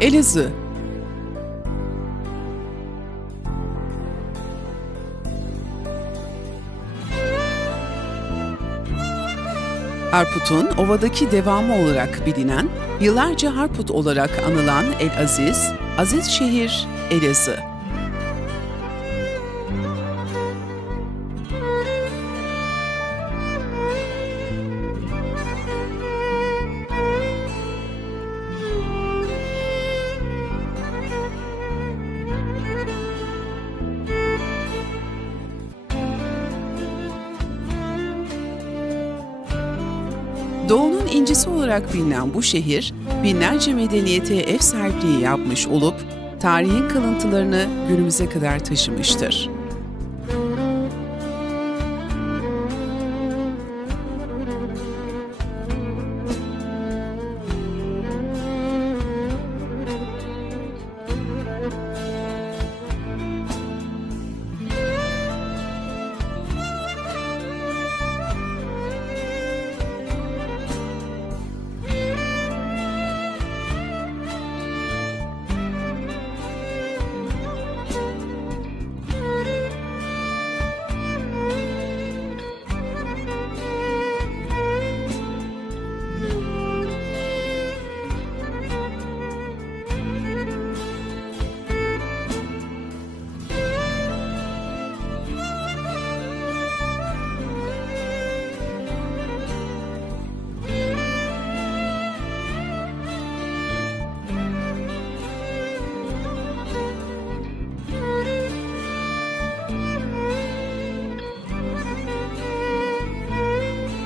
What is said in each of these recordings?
Elazığ. Harput'un ovadaki devamı olarak bilinen, yıllarca Harput olarak anılan El-Aziz, aziz şehir Elazığ. Doğu'nun incisi olarak bilinen bu şehir, binlerce medeniyete ev sahipliği yapmış olup, tarihin kalıntılarını günümüze kadar taşımıştır.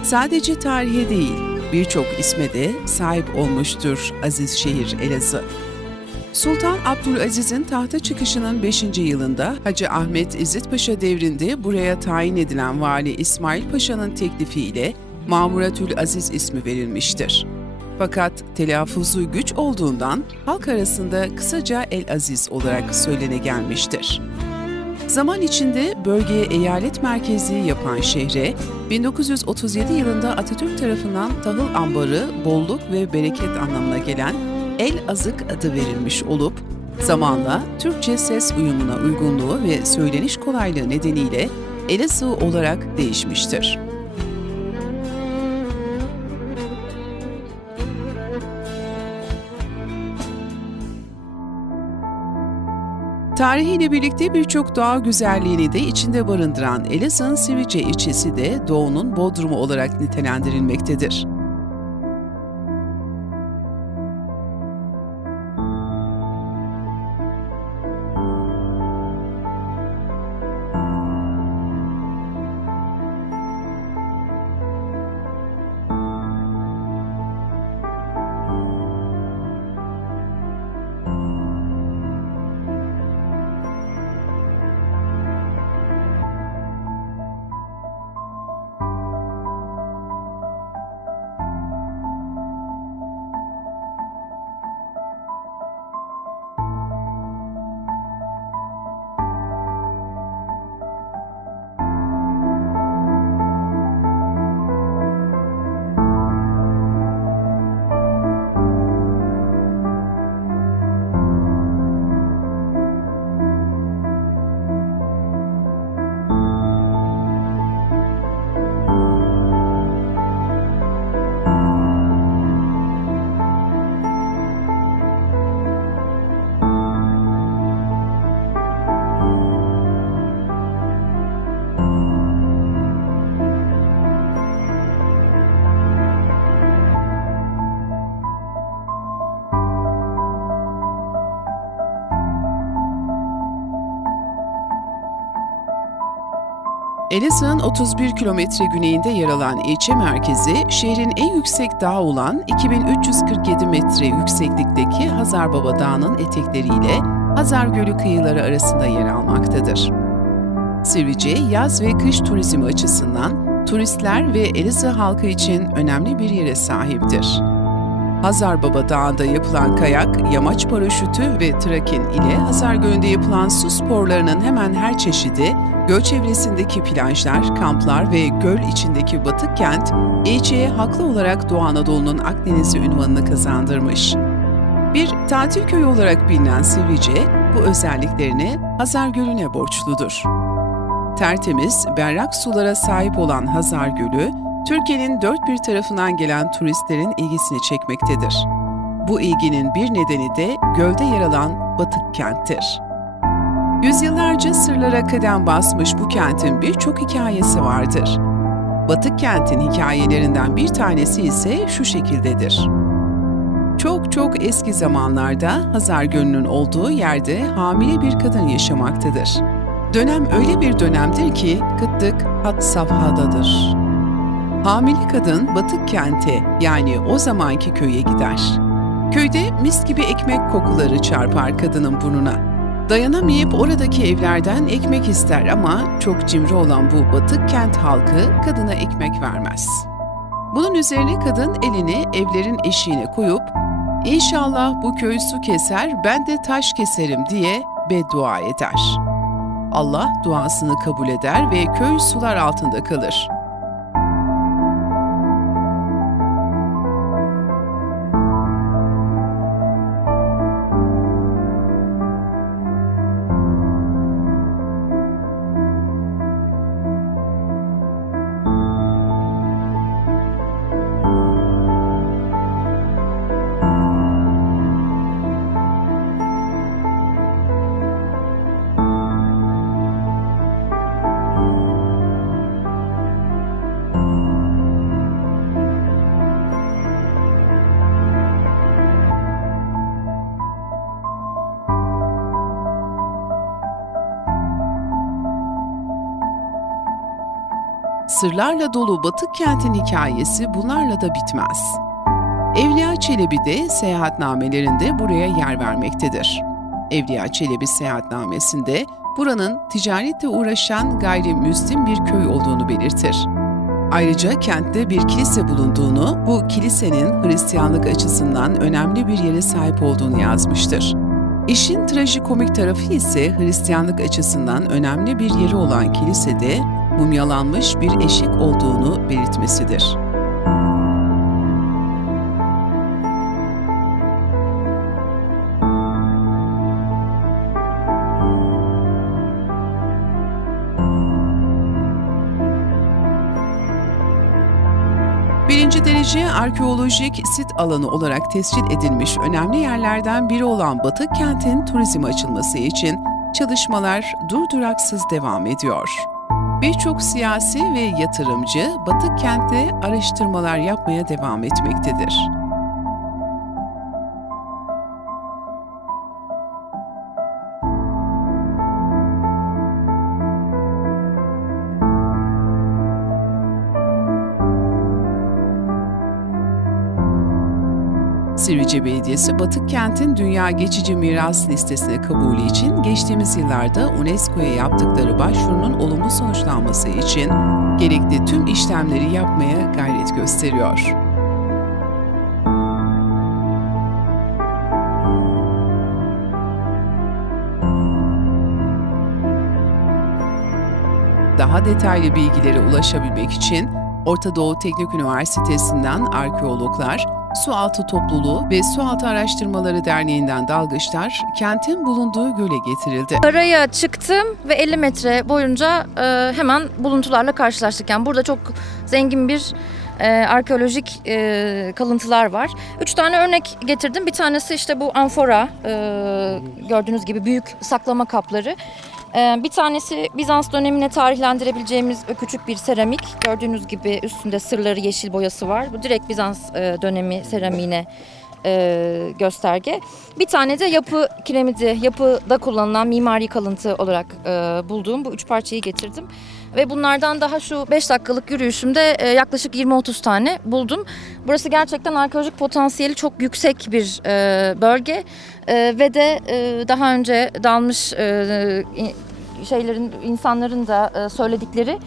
Sadece tarihe değil, birçok isme de sahip olmuştur aziz şehir Elazığ. Sultan Abdülaziz'in tahta çıkışının 5. yılında Hacı Ahmet İzzet Paşa devrinde buraya tayin edilen Vali İsmail Paşa'nın teklifiyle Mamuratül Aziz ismi verilmiştir. Fakat telaffuzu güç olduğundan halk arasında kısaca El-Aziz olarak söylene gelmiştir. Zaman içinde bölgeye eyalet merkezi yapan şehre 1937 yılında Atatürk tarafından tahıl ambarı, bolluk ve bereket anlamına gelen El-Azık adı verilmiş olup, zamanla Türkçe ses uyumuna uygunluğu ve söyleniş kolaylığı nedeniyle Elazığ olarak değişmiştir. Tarihiyle birlikte birçok doğa güzelliğini de içinde barındıran Elazığ'ın Sivrice ilçesi de Doğu'nun Bodrumu olarak nitelendirilmektedir. Elazığ'ın 31 kilometre güneyinde yer alan ilçe merkezi, şehrin en yüksek dağı olan 2347 metre yükseklikteki Hazarbaba Dağı'nın etekleriyle Hazar Gölü kıyıları arasında yer almaktadır. Sivrice, yaz ve kış turizmi açısından turistler ve Elazığ halkı için önemli bir yere sahiptir. Hazarbaba Dağı'nda yapılan kayak, yamaç paraşütü ve trekking ile Hazar Gölü'nde yapılan su sporlarının hemen her çeşidi, göl çevresindeki plajlar, kamplar ve göl içindeki batık kent, ilçeye haklı olarak Doğu Anadolu'nun Akdeniz'i unvanını kazandırmış. Bir tatil köyü olarak bilinen Sivrice, bu özelliklerini Hazar Gölü'ne borçludur. Tertemiz, berrak sulara sahip olan Hazar Gölü, Türkiye'nin dört bir tarafından gelen turistlerin ilgisini çekmektedir. Bu ilginin bir nedeni de gölde yer alan Batık Kent'tir. Yüzyıllarca sırlara kadem basmış bu kentin birçok hikayesi vardır. Batık Kent'in hikayelerinden bir tanesi ise şu şekildedir. Çok eski zamanlarda Hazar Gölü'nün olduğu yerde hamile bir kadın yaşamaktadır. Dönem öyle bir dönemdir ki kıtlık had safhadadır. Hamile kadın Batık Kent'e, yani o zamanki köye gider. Köyde mis gibi ekmek kokuları çarpar kadının burnuna. Dayanamayıp oradaki evlerden ekmek ister ama çok cimri olan bu Batık Kent halkı kadına ekmek vermez. Bunun üzerine kadın elini evlerin eşiğine koyup "İnşallah bu köy su keser, ben de taş keserim" diye beddua eder. Allah duasını kabul eder ve köy sular altında kalır. Sırlarla dolu Batık Kent'in hikayesi bunlarla da bitmez. Evliya Çelebi de seyahatnamelerinde buraya yer vermektedir. Evliya Çelebi seyahatnamesinde buranın ticaretle uğraşan gayrimüslim bir köy olduğunu belirtir. Ayrıca kentte bir kilise bulunduğunu, bu kilisenin Hristiyanlık açısından önemli bir yere sahip olduğunu yazmıştır. İşin trajikomik tarafı ise Hristiyanlık açısından önemli bir yeri olan kilisede mumyalanmış bir eşik olduğunu belirtmesidir. Birinci derece arkeolojik sit alanı olarak tescil edilmiş önemli yerlerden biri olan Batık Kent'in turizme açılması için çalışmalar durduraksız devam ediyor. Birçok siyasi ve yatırımcı Batık Kent'te araştırmalar yapmaya devam etmektedir. Sivrice Belediyesi, Batık Kent'in Dünya Geçici Miras Listesi'ne kabulü için geçtiğimiz yıllarda UNESCO'ya yaptıkları başvurunun olumlu sonuçlanması için gerekli tüm işlemleri yapmaya gayret gösteriyor. Daha detaylı bilgilere ulaşabilmek için Orta Doğu Teknik Üniversitesi'nden arkeologlar, Sualtı Topluluğu ve Sualtı Araştırmaları Derneği'nden dalgıçlar kentin bulunduğu göle getirildi. Karaya çıktım ve 50 metre boyunca hemen buluntularla karşılaştık. Yani burada çok zengin bir arkeolojik kalıntılar var. 3 tane örnek getirdim. Bir tanesi işte bu amfora, gördüğünüz gibi büyük saklama kapları. Bir tanesi Bizans dönemine tarihlendirebileceğimiz küçük bir seramik. Gördüğünüz gibi üstünde sırları yeşil boyası var. Bu direkt Bizans dönemi seramiğine gösterge. Bir tane de yapı kiremidi, yapıda kullanılan mimari kalıntı olarak bulduğum bu 3 parçayı getirdim. Ve bunlardan daha şu 5 dakikalık yürüyüşümde yaklaşık 20-30 tane buldum. Burası gerçekten arkeolojik potansiyeli çok yüksek bir bölge. Ve de daha önce dalmış insanların da söyledikleri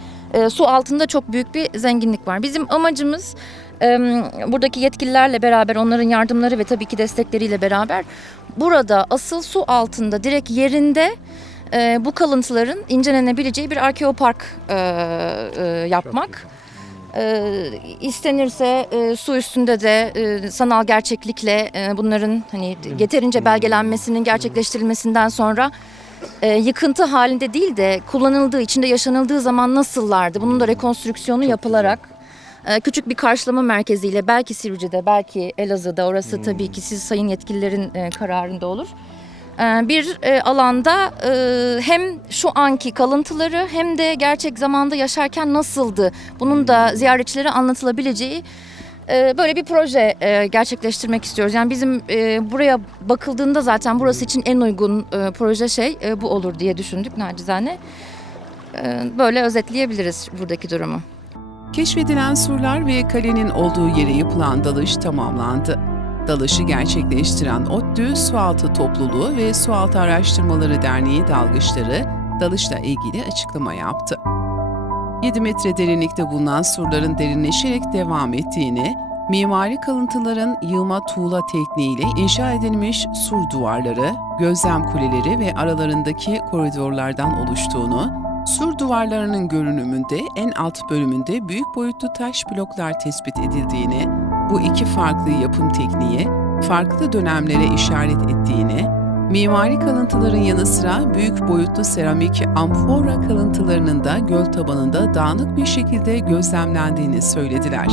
su altında çok büyük bir zenginlik var. Bizim amacımız buradaki yetkililerle beraber, onların yardımları ve tabii ki destekleriyle beraber burada asıl su altında direkt yerinde bu kalıntıların incelenebileceği bir arkeopark yapmak. İstenirse su üstünde de sanal gerçeklikle bunların hani yeterince belgelenmesinin gerçekleştirilmesinden sonra yıkıntı halinde değil de kullanıldığı, içinde yaşanıldığı zaman nasıllardı? Bunun da rekonstrüksiyonu yapılarak küçük bir karşılama merkeziyle belki Sivrice'de, belki Elazığ'da, orası tabii ki siz sayın yetkililerin kararında olur. Bir alanda hem şu anki kalıntıları hem de gerçek zamanda yaşarken nasıldı? Bunun da ziyaretçilere anlatılabileceği böyle bir proje gerçekleştirmek istiyoruz. Yani bizim buraya bakıldığında zaten burası için en uygun proje bu olur diye düşündük nacizane. Böyle özetleyebiliriz buradaki durumu. Keşfedilen surlar ve kalenin olduğu yere yapılan dalış tamamlandı. Dalışı gerçekleştiren ODTÜ Sualtı Topluluğu ve Sualtı Araştırmaları Derneği dalgıçları dalışla ilgili açıklama yaptı. 7 metre derinlikte bulunan surların derinleşerek devam ettiğini, mimari kalıntıların yığma tuğla tekniğiyle inşa edilmiş sur duvarları, gözlem kuleleri ve aralarındaki koridorlardan oluştuğunu, sur duvarlarının görünümünde en alt bölümünde büyük boyutlu taş bloklar tespit edildiğini, bu iki farklı yapım tekniği farklı dönemlere işaret ettiğini, mimari kalıntıların yanı sıra büyük boyutlu seramik amfora kalıntılarının da göl tabanında dağınık bir şekilde gözlemlendiğini söylediler.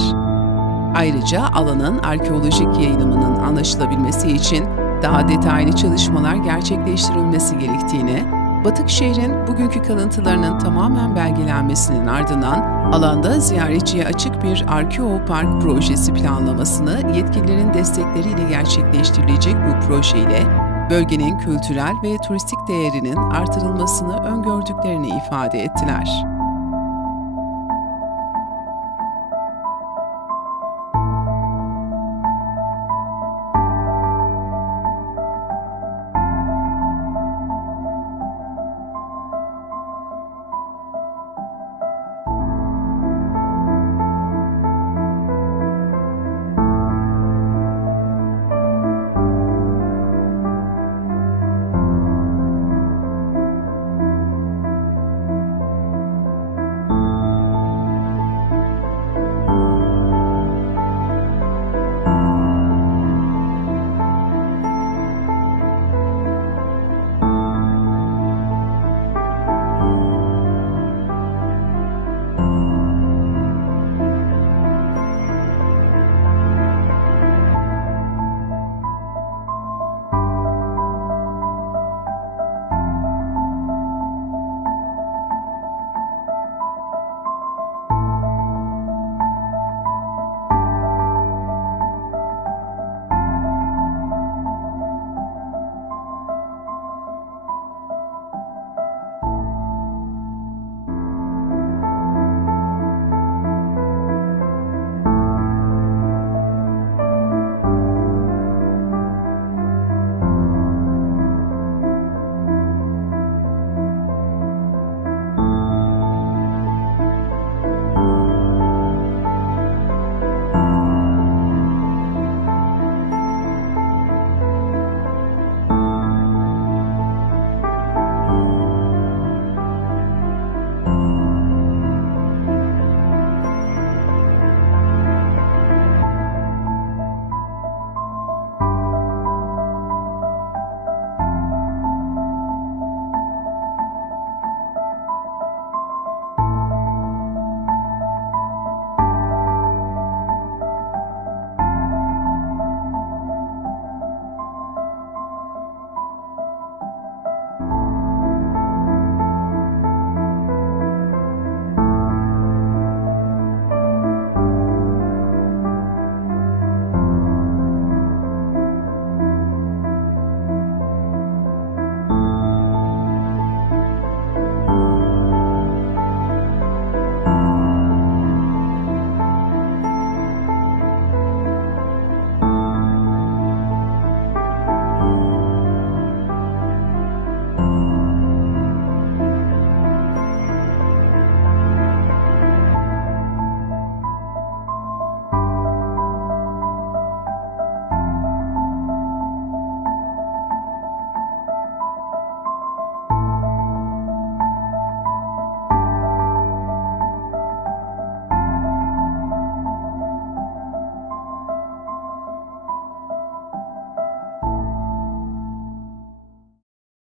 Ayrıca alanın arkeolojik yayılımının anlaşılabilmesi için daha detaylı çalışmalar gerçekleştirilmesi gerektiğini, Batık şehrin bugünkü kalıntılarının tamamen belgelenmesinin ardından alanda ziyaretçiye açık bir arkeopark projesi planlamasını yetkililerin destekleriyle gerçekleştirilecek bu projeyle bölgenin kültürel ve turistik değerinin artırılmasını öngördüklerini ifade ettiler.